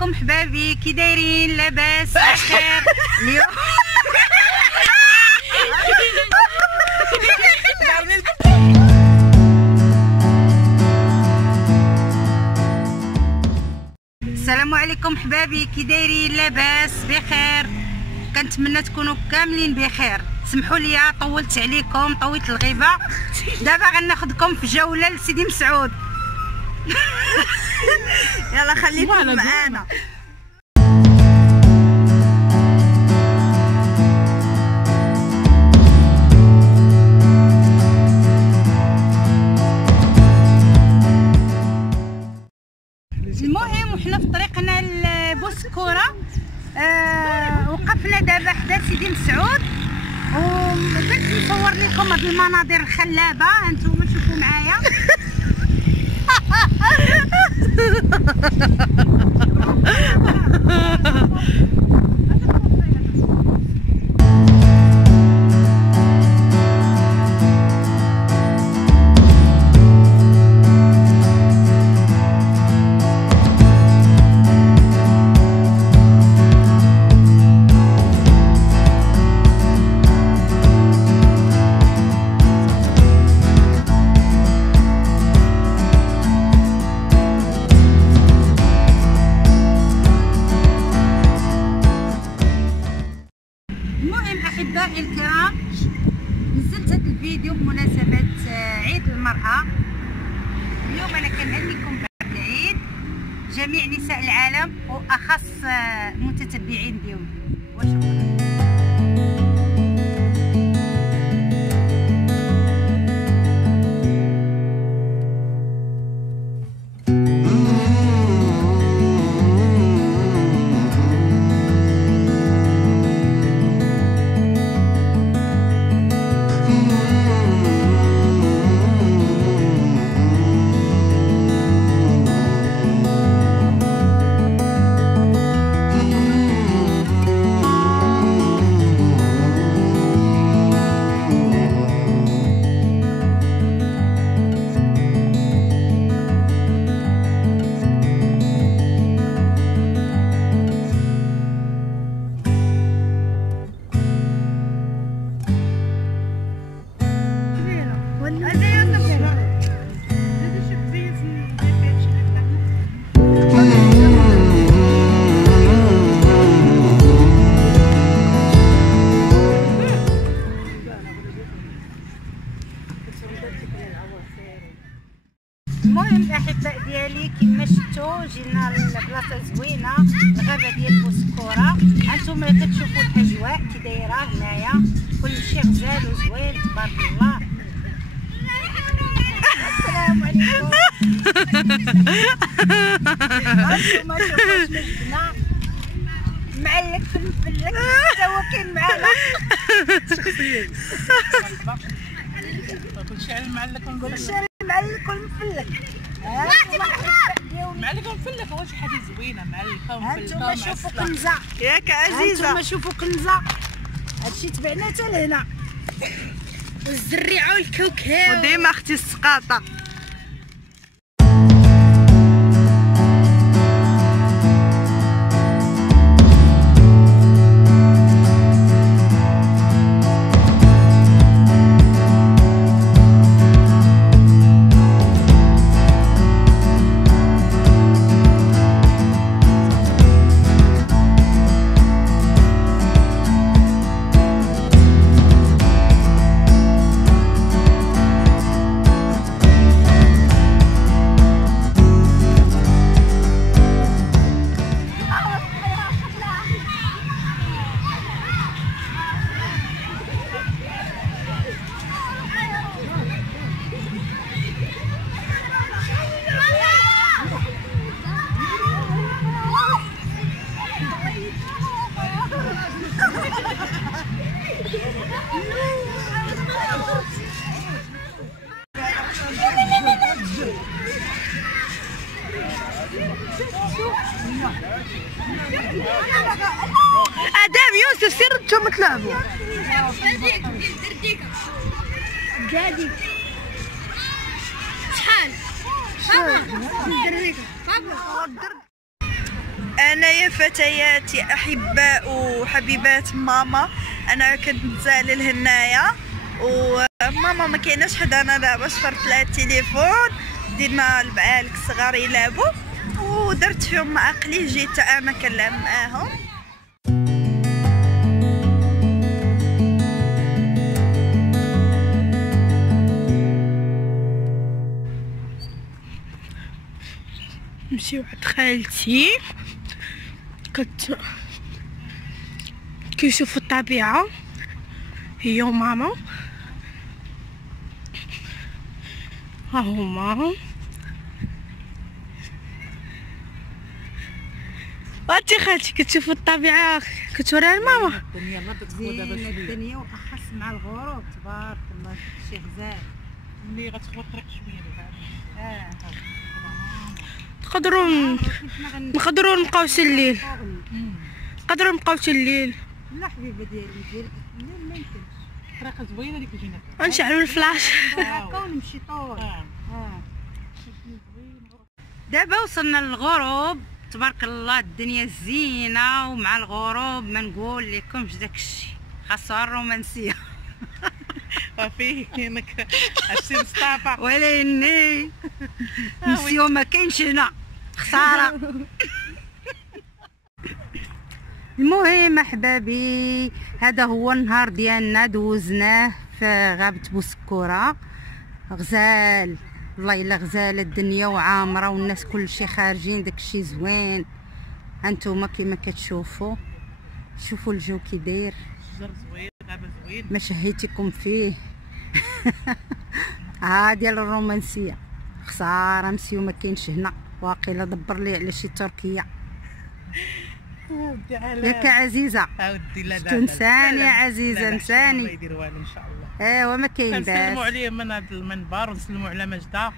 عليكم حبابي، كي دايرين؟ لاباس بخير؟ اليوم السلام عليكم حبابي، كي دايرين؟ لاباس بخير؟ كنتمنى تكونوا كاملين بخير. سمحوا لي طولت عليكم، طويت الغيبه. دابا غناخذكم في جوله لسيدي مسعود. يلا خليكم معانا. المهم وحنا في طريقنا لبوسكوره، وقفنا دابا حدا سيدي مسعود، وبغيت نصور لكم هاد المناظر الخلابه. هانتوما شوفوا معايا. أحبائي الكرام، نزلت هذا الفيديو بمناسبة عيد المرأة. اليوم أنا كنهنيكم بعد العيد جميع نساء العالم وأخص المتتبعين ديالهم، وشكرا. المهم الاحباء ديالي كما شفتوا جينا لبلاصه زوينه، الغابه ديال بوسكوره. هانتوما كتشوفوا الاجواء كي دايره هنايا، كلشي غزال وزوين تبارك الله. السلام عليكم. هانتوما شوفوا شنو جبنا، معلق في المفلك حتى هو كاين معانا شخصيا. كلشي معلق معلق والمفلك. معلقه ومفلك هو شي حاجه زوينه، معلقه ومفلكه. هانتوما شوفوا كنزه ياك عزيزه، هانتوما شوفوا كنزه. هادشي تبعنا حتى لهنا، والزريعه والكاوكاو، وديما اختي السقاطه. ادم يوسف سير انتم تلعبوا. قاعدين شحال؟ بابا دريكه بابا انا يا فتيات يا احباء وحبيبات ماما، انا كنتزال لهنايا وماما ما كايناش حدانا دابا. شفرت لها التليفون، دينا البعالك الصغار يلعبوا ودرت فيهم معقلي، جيت انا كنلعب معاهم. نمشيو عند خالتي كيشوفوا الطبيعة هي وماما. ها هما وانتي خالتي كتشوفوا الطبيعة كتوريها لماما. الدنيا ما زينة الدنيا، وأخص مع الغروب تبارك الله شي غزال. ملي غتخوى الطريق شوية لبعد نقدروا نبقاوش الليل، نقدروا نبقاوش الليل. لا حبيبه ديالي الليل ما يمكنش. الطريقه زوينه اللي كتجينا نشعلوا الفلاش هكا ونمشي طول. دابا وصلنا للغروب تبارك الله، الدنيا زينه، ومع الغروب ما نقول لكمش داكشي خاصها الرومانسيه. فيه كاينك عرفتي مصطفى ولكني نسيو ما كاينش هنا، خساره. المهم احبابي، هذا هو النهار ديالنا دوزناه في غابه بوسكوره. غزال والله الا غزاله الدنيا وعامره، والناس كلشي خارجين، داكشي زوين. هانتوما كيما كتشوفوا، شوفوا الجو كي داير، الشجر زوين، غابه زوين، ما شهيتكم فيه. ديال الرومانسيه، خساره نسيو ما كاينش هنا، واقيلا دبر لي على شي تركيا. ياك عزيزه اودي لا لا تنساني يا عزيزه، نساني. ما يدير والو ان شاء الله. ايوا ما كاين باس. كنسلموا عليه من هذا المنبر، ونسلموا على مجده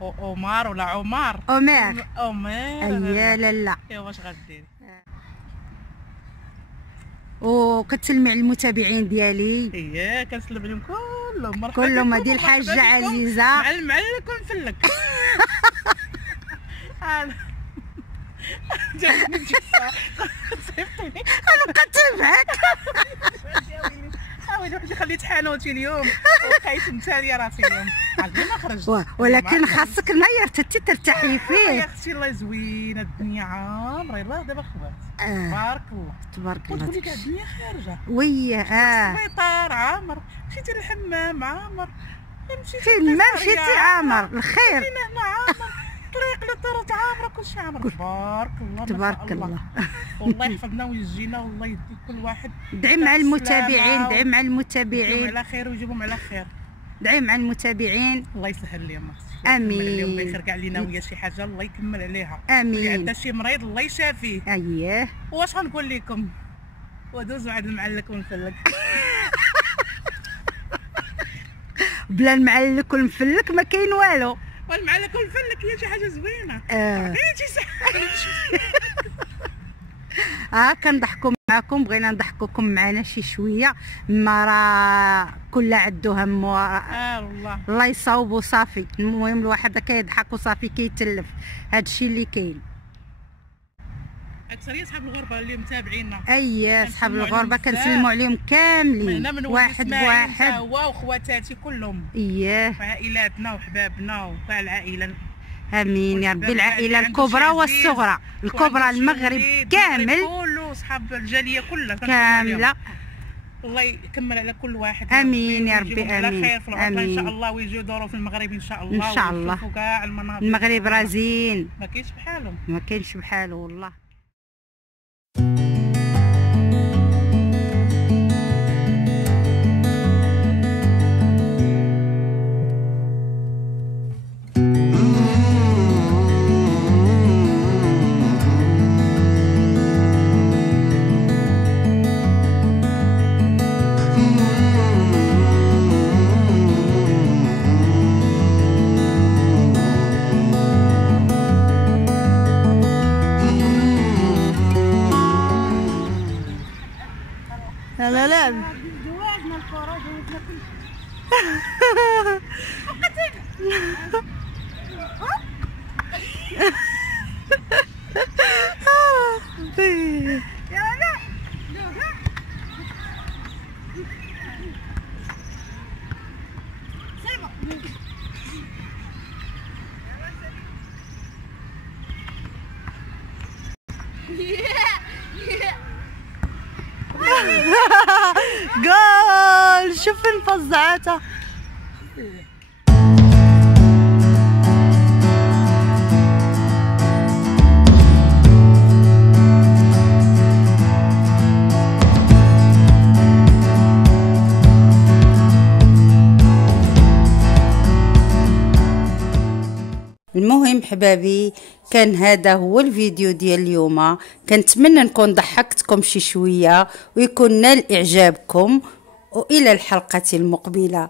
وعمر ولا عمر عمر ايا لالا. ايوا واش غديري؟ وكتسلمي على المتابعين ديالي. اييه كنسلم عليهم كلهم، مرحبا كلهم. هذه الحاجه عزيزه معلم كنفلك. غنبقى نتابعك. ويلي خليت حانوتي اليوم وبقيت نتاليه راسي اليوم، عاد ما خرجت. ولكن خاصك نهار حتى ترتاحي فيه يا اختي. الله زوينه الدنيا عامره، يلاه دابا خبات. تبارك الله تبارك الله. تقولي كاع الدنيا خارجه ويا السبيطار عامر، مشيتي للحمام عامر، فين ما مشيتي عامر الخير. مشينا هنا عامر، الطريق للدار عامره، كلشي عامر. تبارك الله تبارك الله. والله يحفظنا ويجينا، والله يدي كل واحد. دعي مع المتابعين، دعي مع المتابعين على خير ويجيبهم على خير. دعي مع المتابعين. الله يسهل لهم اختي. امين. الله يخلي كاع لينا ويا شي حاجه الله يكمل عليها. امين. اللي عندها شي مريض الله يشافيه. اييه. واش غنقول لكم، ودوز واحد المعلك ونفلك. بلا المعلك والمفلك ما كاين والو. والمعلك والمفلك هي شي حاجه زوينه. كنضحكوا معكم، بغينا نضحكوكم معنا شي شويه، ما راه كل عندو هم. والله الله يصاوبو صافي. المهم الواحد كيضحك وصافي كيتلف، هادشي اللي كاين. اكثر صحاب الغربه اللي متابعينا. اييه صحاب الغربه كنسلموا عليهم كاملين، واحد بواحد، هو وخواتاتي كلهم. اييه وعائلاتنا وحبابنا وكاع العائله. امين يا ربي. العائله الكبرى والصغرى، الكبرى المغرب كامل، كله صحاب الجاليه كلها كامله. الله يكمل على كل واحد. امين يا ربي. امين. على خير في العطله ان شاء الله، ويجيو يدوروا في المغرب ان شاء الله. ان شاء الله. ويشوفوا كاع المناظر. المغرب راه زين، ما كاينش بحالهم، ما كاينش بحاله والله. لا لا جوازنا الكره، جوازنا كل جول. شوف الفزعته. المهم حبابي، كان هذا هو الفيديو ديال اليوم. كنتمنى نكون ضحكتكم شي شويه ويكون نال اعجابكم، والى الحلقه المقبله.